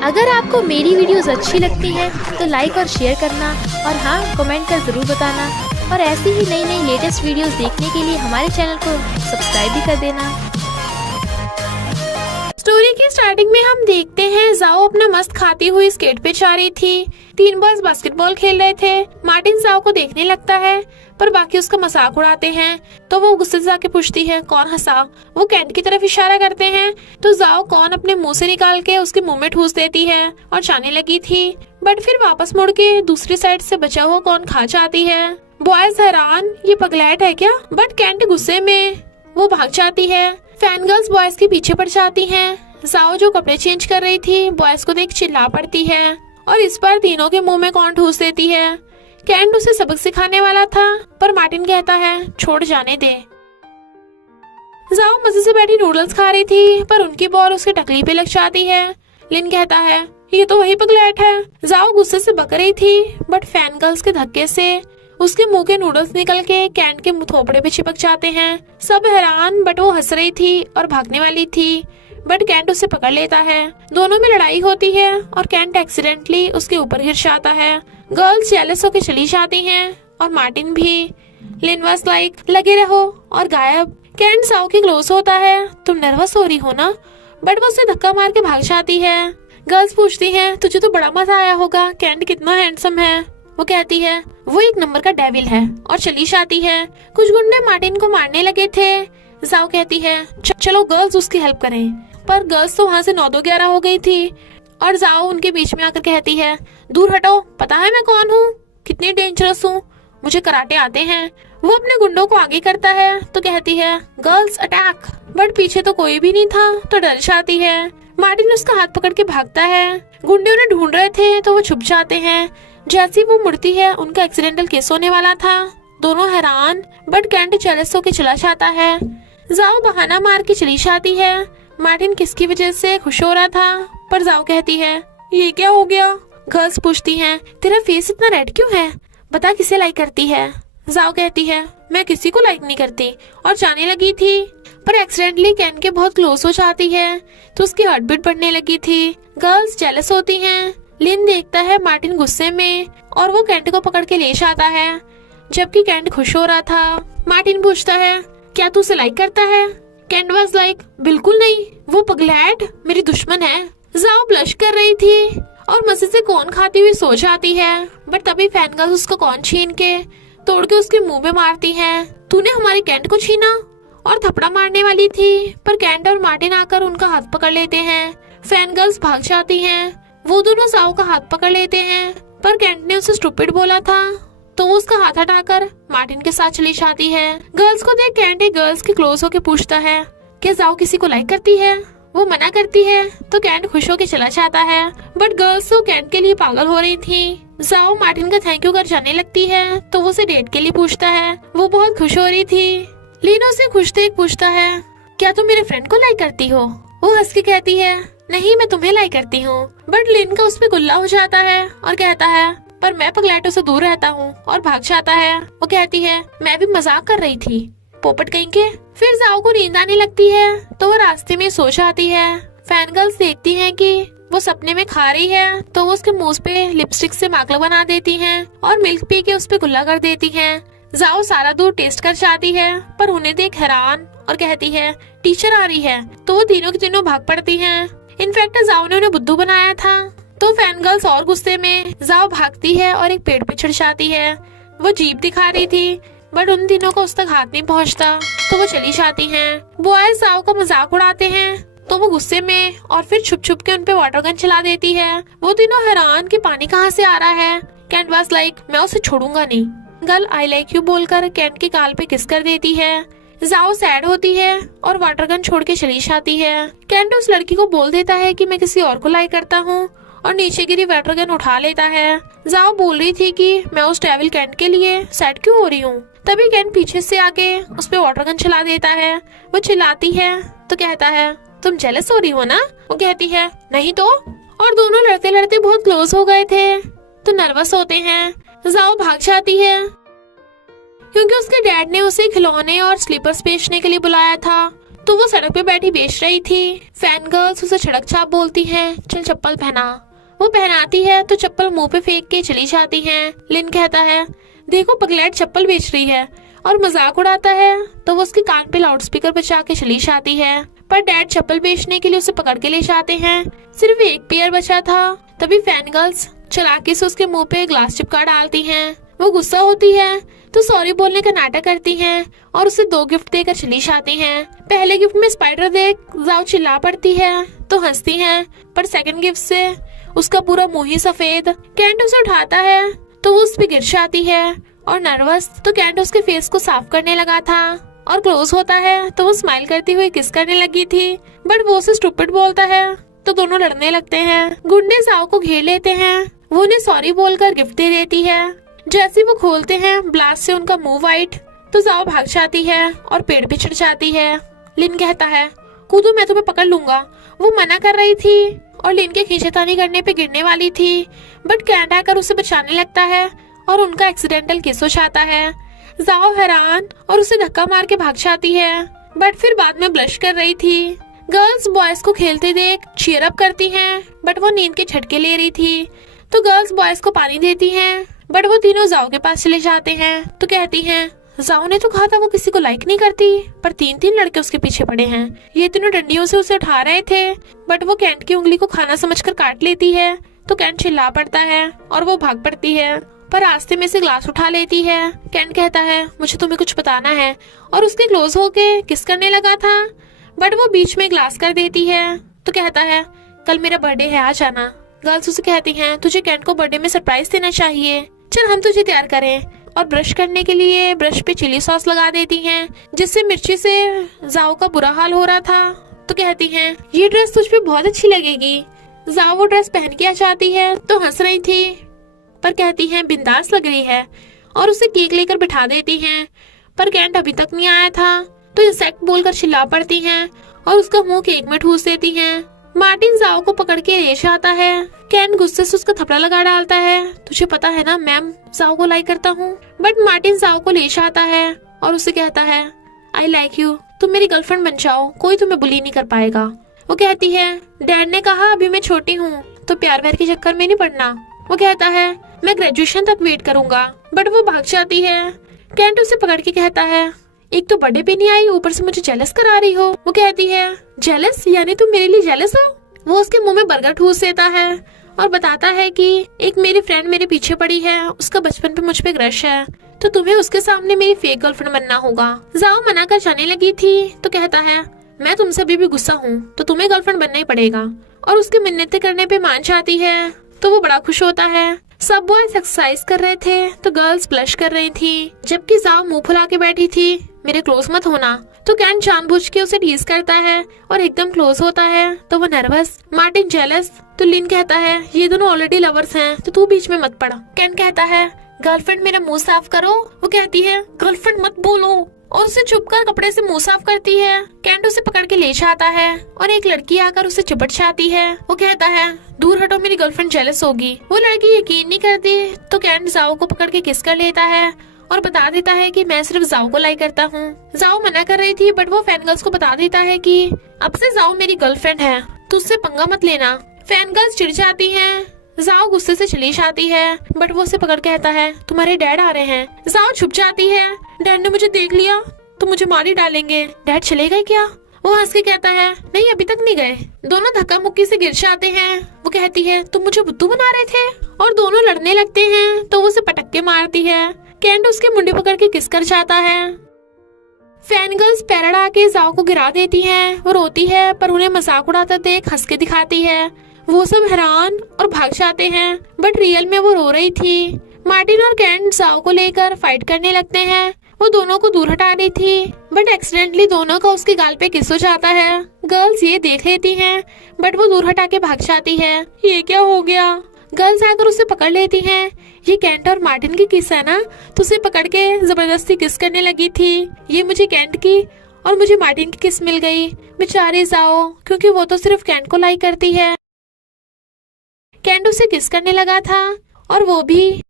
अगर आपको मेरी वीडियोस अच्छी लगती है तो लाइक और शेयर करना, और हाँ, कमेंट कर ज़रूर बताना। और ऐसी ही नई नई लेटेस्ट वीडियोस देखने के लिए हमारे चैनल को सब्सक्राइब भी कर देना। स्टोरी की स्टार्टिंग में हम देखते हैं जाओ अपना मस्त खाती हुई स्केट पे जा रही थी। 3 बॉयज बास्केटबॉल खेल रहे थे। मार्टिन जाओ को देखने लगता है पर बाकी उसका मजाक उड़ाते हैं, तो वो गुस्से से जाके पूछती है कौन हंसा। वो कैंट की तरफ इशारा करते हैं तो जाओ कौन अपने मुंह से निकाल के उसके मुंह में ठूस देती है और जाने लगी थी, बट फिर वापस मुड़ के दूसरी साइड से बचा हुआ कौन खा जाती है। बॉयज हैरान, ये पगलैट है क्या, बट कैंट गुस्से में वो भाग जाती है। फैन गर्ल्स बॉयज के पीछे पड़ जाती हैं। जाओ जो कपड़े चेंज कर रही थी बॉयज को देख चिल्ला पड़ती है और इस बार तीनों के मुंह में कौन ठूस देती है। कैंट उसे सबक सिखाने वाला था पर मार्टिन कहता है छोड़ जाने दे। जाओ मजे से बैठी नूडल्स खा रही थी पर उनकी बॉल उसके टकली पे लग जाती है। लिन कहता है ये तो वही पगलैट है। जाओ गुस्से से बक रही थी बट फैन गर्ल्स के धक्के से उसके मुंह के नूडल्स निकल के कैंट के मुंह थोपड़े पे चिपक जाते हैं। सब हैरान, बट वो हंस रही थी और भागने वाली थी, बट कैंट उसे पकड़ लेता है। दोनों में लड़ाई होती है और कैंट एक्सीडेंटली उसके ऊपर गिर जाता है। गर्ल्स जेलस होकर चली जाती हैं और मार्टिन भी। लिन वाज लाइक लगे रहो और गायब। कैंट जाओ के क्लोज होता है, तुम नर्वस हो रही हो ना, बट वो उसे धक्का मार के भाग जाती है। गर्ल्स पूछती हैं तुझे तो बड़ा मजा आया होगा, कैंट कितना हैंडसम है। वो कहती है वो एक नंबर का डेविल है और चली जाती है। कुछ गुंडे मार्टिन को मारने लगे थे। जाओ कहती है चलो गर्ल्स उसकी हेल्प करें, पर गर्ल्स तो वहाँ से 9-11 हो गई थी और जाओ उनके बीच में आकर कहती है दूर हटो, पता है मैं कौन हूँ, कितनी डेंजरस हूँ, मुझे कराटे आते हैं। वो अपने गुंडों को आगे करता है तो कहती है गर्ल्स अटैक, बट पीछे तो कोई भी नहीं था तो डर जाती है। मार्टिन उसका हाथ पकड़ के भागता है। गुंडे उन्हें ढूंढ रहे थे तो वो छुप जाते हैं। जैसी वो मुड़ती है उनका एक्सीडेंटल केस होने वाला था। दोनों हैरान, बट कैंट जेलस होके चला जाता है। जाओ बहाना मार के चली जाती है। मार्टिन किसकी वजह से खुश हो रहा था, पर जाओ कहती है ये क्या हो गया। गर्ल्स पूछती हैं तेरा फेस इतना रेड क्यों है, बता किसे लाइक करती है। जाओ कहती है मैं किसी को लाइक नहीं करती, और जाने लगी थी पर एक्सीडेंटली कैंट के बहुत क्लोज हो जाती है तो उसकी हार्ट बीट बढ़ने लगी थी। गर्ल्स जेलस होती हैं। लिन देखता है मार्टिन गुस्से में और वो कैंट को पकड़ के ले जाता है, जबकि कैंट खुश हो रहा था। मार्टिन पूछता है क्या तू उसे लाइक करता है। कैंट वाज लाइक बिल्कुल नहीं, वो पगलैट मेरी दुश्मन है। जाओ ब्लश कर रही थी और मजे से कौन खाती हुई सो जाती है, बट तभी फैन गर्ल्स उसको कौन छीन के तोड़ के उसके मुंह में मारती है। तूने हमारे कैंट को छीना, और थपड़ा मारने वाली थी पर कैंट और मार्टिन आकर उनका हाथ पकड़ लेते हैं। फैन गर्ल्स भाग जाती हैं। वो दोनों जाओ का हाथ पकड़ लेते हैं पर कैंट ने उसे स्टूपिड बोला था तो वो उसका हाथ हटाकर मार्टिन के साथ चली जाती है। गर्ल्स को देख कैंट एक गर्ल्स के क्लोज होके पूछता है क्या जाओ किसी को लाइक करती है। वो मना करती है तो कैंट खुश होके चला जाता है, बट गर्ल्स तो कैंट के लिए पागल हो रही थी। जाओ मार्टिन का थैंक यू कर जाने लगती है तो वो उसे डेट के लिए पूछता है। वो बहुत खुश हो रही थी। लीनो से खुश देख पूछता है क्या तुम मेरे फ्रेंड को लाइक करती हो। वो हंस के कहती है नहीं मैं तुम्हें लाइक करती हूँ, बट लिन का उसमें गुल्ला हो जाता है और कहता है पर मैं पगलैटों से दूर रहता हूँ, और भाग जाता है। वो कहती है मैं भी मजाक कर रही थी, पोपट कहीं के। फिर जाओ को नींद आने लगती है तो वो रास्ते में सो जाती है। फैन गर्ल्स देखती हैं कि वो सपने में खा रही है तो वो उसके मुंह पे लिपस्टिक से माकला बना देती हैं और मिल्क पी के उस पे गुल्ला कर देती हैं। जाओ सारा दूध टेस्ट कर जाती है पर उन्हें देख हैरान और कहती है टीचर आ रही है, तो वो तीनों की तीनों भाग पड़ती हैं। इनफैक्ट जाओ ने उन्हें बुद्धू बनाया था। तो फैन गर्ल्स और गुस्से में जाओ भागती है और एक पेड़ पे चढ़ जाती है। वो जीप दिखा रही थी बट उन तीनों को उस तक हाथ नहीं पहुंचता तो वो चली जाती हैं। बॉयज जाओ का मजाक उड़ाते हैं तो वो गुस्से में और फिर छुप छुप के उनपे वाटर गन चला देती है। वो तीनों हैरान कि पानी कहाँ से आ रहा है। कैंट वाज लाइक मैं उसे छोड़ूंगा नहीं। गर्ल आई लाइक यू बोलकर कैंट के गाल पे किस कर देती है। जाओ सैड होती है और वाटर गन छोड़ के चली जाती है। कैंट उस लड़की को बोल देता है कि मैं किसी और को लाइक करता हूँ और नीचे गिरी वाटर गन उठा लेता है। जाओ बोल रही थी कि मैं उस डेविल कैंट के लिए सैड क्यों हो रही हूँ, तभी कैंट पीछे से आके उस पे वाटर गन चला देता है। वो चिल्लाती है तो कहता है तुम जेलस हो रही हो ना। वो कहती है नहीं तो, और दोनों लड़ते लड़ते बहुत क्लोज हो गए थे तो नर्वस होते हैं। जाओ भाग जाती है क्योंकि उसके डैड ने उसे खिलौने और स्लीपर्स बेचने के लिए बुलाया था तो वो सड़क पे बैठी बेच रही थी। फैन गर्ल्स उसे सड़क छाप बोलती हैं, चल चप्पल पहना। वो पहनाती है तो चप्पल मुंह पे फेंक के चली जाती हैं। लिन कहता है, देखो पगलेट चप्पल बेच रही है, और मजाक उड़ाता है। तो वो उसके कान पे लाउडस्पीकर बचा के चली जाती है। पर डैड चप्पल बेचने के लिए उसे पकड़ के ले जाते हैं। सिर्फ एक पेयर बचा था। तभी फैन गर्ल्स चालाकी से उसके मुंह पे ग्लास चिपका डालती हैं। वो गुस्सा होती है तो सॉरी बोलने का नाटक करती हैं और उसे 2 गिफ्ट देकर चली जाती हैं। पहले गिफ्ट में स्पाइडर देख जाओ चिल्ला पड़ती है तो हंसती हैं, पर सेकंड गिफ्ट से उसका पूरा मुंह ही सफेद। कैंट उसे उठाता है तो वो उस पे गिर जाती है और नर्वस तो कैंट उसके फेस को साफ करने लगा था और क्लोज होता है तो वो स्माइल करती हुई किस करने लगी थी, बट वो उसे स्टूपिड बोलता है तो दोनों लड़ने लगते हैं। गुंडे जाओ को घेर लेते हैं। वो उन्हें सॉरी बोलकर गिफ्ट दे देती है। जैसे वो खोलते हैं ब्लास्ट से उनका मुंह वाइट तो जाओ भाग जाती है और पेड़ पे चढ़ जाती है। लिन कहता है, कूदो मैं तुम्हें पकड़ लूंगा। वो मना कर रही थी और लिन के खींचतानी करने पे गिरने वाली थी, बट कैंट आकर उसे बचाने लगता है और उनका एक्सीडेंटल किस हो जाता है। जाओ हैरान और उसे धक्का मार के भाग जाती है, बट फिर बाद में ब्लश कर रही थी। गर्ल्स बॉयज को खेलते देख चीयर अप करती हैं, बट वो नींद के झटके ले रही थी। तो गर्ल्स बॉयज को पानी देती हैं, बट वो तीनों जाओ के पास चले जाते हैं। तो कहती हैं, जाओ ने तो कहा था वो किसी को लाइक नहीं करती, पर 3 लड़के उसके पीछे पड़े हैं। ये तीनों डंडियों से उसे उठा रहे थे, बट वो कैंट की उंगली को खाना समझकर काट लेती है। तो कैंट चिल्ला पड़ता है और वो भाग पड़ती है, पर रास्ते में से ग्लास उठा लेती है। कैंट कहता है, मुझे तुम्हें कुछ बताना है, और उसके क्लोज होके किस करने लगा था, बट वो बीच में ग्लास कर देती है। तो कहता है, कल मेरा बर्थडे है, आ जाना। गर्ल्स उसे कहती हैं, तुझे कैंट को बर्थडे में सरप्राइज देना चाहिए, चल हम तुझे तैयार करें। और ब्रश करने के लिए ब्रश पे चिली सॉस लगा देती हैं, जिससे मिर्ची से जाओ का बुरा हाल हो रहा था। तो कहती हैं, ये ड्रेस तुझ पे बहुत अच्छी लगेगी। जाओ वो ड्रेस पहन के आ जाती है तो हंस रही थी, पर कहती हैं बिंदास लग रही है, और उसे केक लेकर बिठा देती हैं। पर कैंट अभी तक नहीं आया था तो इंसेक्ट बोलकर चिल्ला पड़ती हैं और उसका मुंह केक में ठूस देती हैं। मार्टिन जाओ को पकड़ के ले जाता है। कैंट गुस्से से उसका थपड़ा लगा डालता है, तुझे पता है ना मैम जाओ को लाइक करता हूँ। बट मार्टिन जाओ को ले जाता है और उसे कहता है, आई लाइक यू, तुम मेरी गर्लफ्रेंड बन जाओ, कोई तुम्हें बुली नहीं कर पाएगा। वो कहती है, डैड ने कहा अभी मैं छोटी हूँ तो प्यार व्यार के चक्कर में नहीं पड़ना। वो कहता है, मैं ग्रेजुएशन तक वेट करूंगा, बट वो भाग जाती है। कैंट उसे पकड़ के कहता है, एक तो बर्थडे पे नहीं आई, ऊपर से मुझे जेलस करा रही हो। वो कहती है, जेलस यानी तुम मेरे लिए जेलस हो। वो उसके मुंह में बर्गर ठूस देता है और बताता है कि एक मेरी फ्रेंड मेरे पीछे पड़ी है, उसका बचपन पे मुझ पे क्रश है, तो तुम्हें उसके सामने मेरी फेक गर्लफ्रेंड बनना होगा। जाओ मना कर जाने लगी थी तो कहता है, मैं तुमसे अभी भी गुस्सा हूँ तो तुम्हें गर्लफ्रेंड बनना ही पड़ेगा, और उसकी मिन्नतें करने पे मान जाती है तो वो बड़ा खुश होता है। सब बॉयज एक्सरसाइज कर रहे थे तो गर्ल्स ब्लश कर रही थी, जबकि जाओ मुंह फुला के बैठी थी, मेरे क्लोज मत होना। तो कैंट जानबूझ के उसे टीज करता है और एकदम क्लोज होता है तो वो नर्वस। मार्टिन जेलस तो लिन कहता है, ये दोनों ऑलरेडी लवर्स हैं तो तू बीच में मत पड़ा। कैंट कहता है, गर्लफ्रेंड मेरा मुंह साफ करो। वो कहती है, गर्लफ्रेंड मत बोलो, और उसे चुपकर कपड़े से मुंह साफ करती है। कैंट उसे पकड़ के ले जाता है और एक लड़की आकर उसे चिपट जाती है। वो कहता है, दूर हटो, मेरी गर्लफ्रेंड जेलस होगी। वो लड़की यकीन नहीं करती तो कैंट जाओ को पकड़ के किस कर लेता है और बता देता है कि मैं सिर्फ जाओ को लाइक करता हूँ। जाओ मना कर रही थी, बट वो फैन गर्ल्स को बता देता है कि अब से जाओ मेरी गर्लफ्रेंड है, तो उससे पंगा मत लेना। फैन गर्ल्स चिढ़ जाती हैं। जाओ गुस्से से चली जाती है, बट वो उसे पकड़ कहता है, तुम्हारे डैड आ रहे हैं। जाओ छुप जाती है, डैड ने मुझे देख लिया तो मुझे मार ही डालेंगे। डैड चले गए क्या? वो हंस के कहता है, नहीं अभी तक नहीं गए। दोनों धक्का मुक्की से गिर जाते हैं। वो कहती है, तुम मुझे बुद्धू बना रहे थे, और दोनों लड़ने लगते हैं तो वो उसे पटक के मारती है। कैंट उसके मुंडे पकड़ के किस कर जाता है। फैन गर्ल्स पैरड आके जाओ को गिरा देती है। वो रोती है पर उन्हें मजाक उड़ाता देख हंस के दिखाती है। वो सब हैरान और भाग जाते हैं, बट रियल में वो रो रही थी। मार्टिन और कैंट जाओ को लेकर फाइट करने लगते हैं। वो दोनों को दूर हटा रही थी, बट एक्सीडेंटली दोनों का उसके गाल पे किस हो जाता है। गर्ल्स ये देख लेती हैं, बट वो दूर हटा के भाग जाती है। ये क्या हो गया? गर्ल्स आकर उसे पकड़ लेती हैं। ये कैंट और मार्टिन की किस है ना, तो उसे पकड़ के जबरदस्ती किस करने लगी थी। ये मुझे कैंट की और मुझे मार्टिन की किस मिल गई। बेचारी जाओ, क्योंकि वो तो सिर्फ कैंट को लाइक करती है। कैंट उसे किस करने लगा था और वो भी,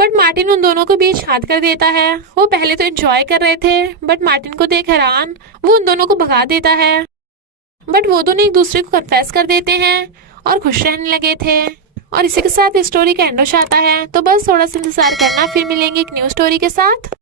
बट मार्टिन उन दोनों को बीच हाथ कर देता है। वो पहले तो एंजॉय कर रहे थे, बट मार्टिन को देख हैरान वो उन दोनों को भगा देता है। बट वो दोनों एक दूसरे को कन्फेस कर देते हैं और खुश रहने लगे थे। और इसी के साथ स्टोरी का एंड हो जाता है। तो बस थोड़ा सा इंतजार करना, फिर मिलेंगे एक न्यू स्टोरी के साथ।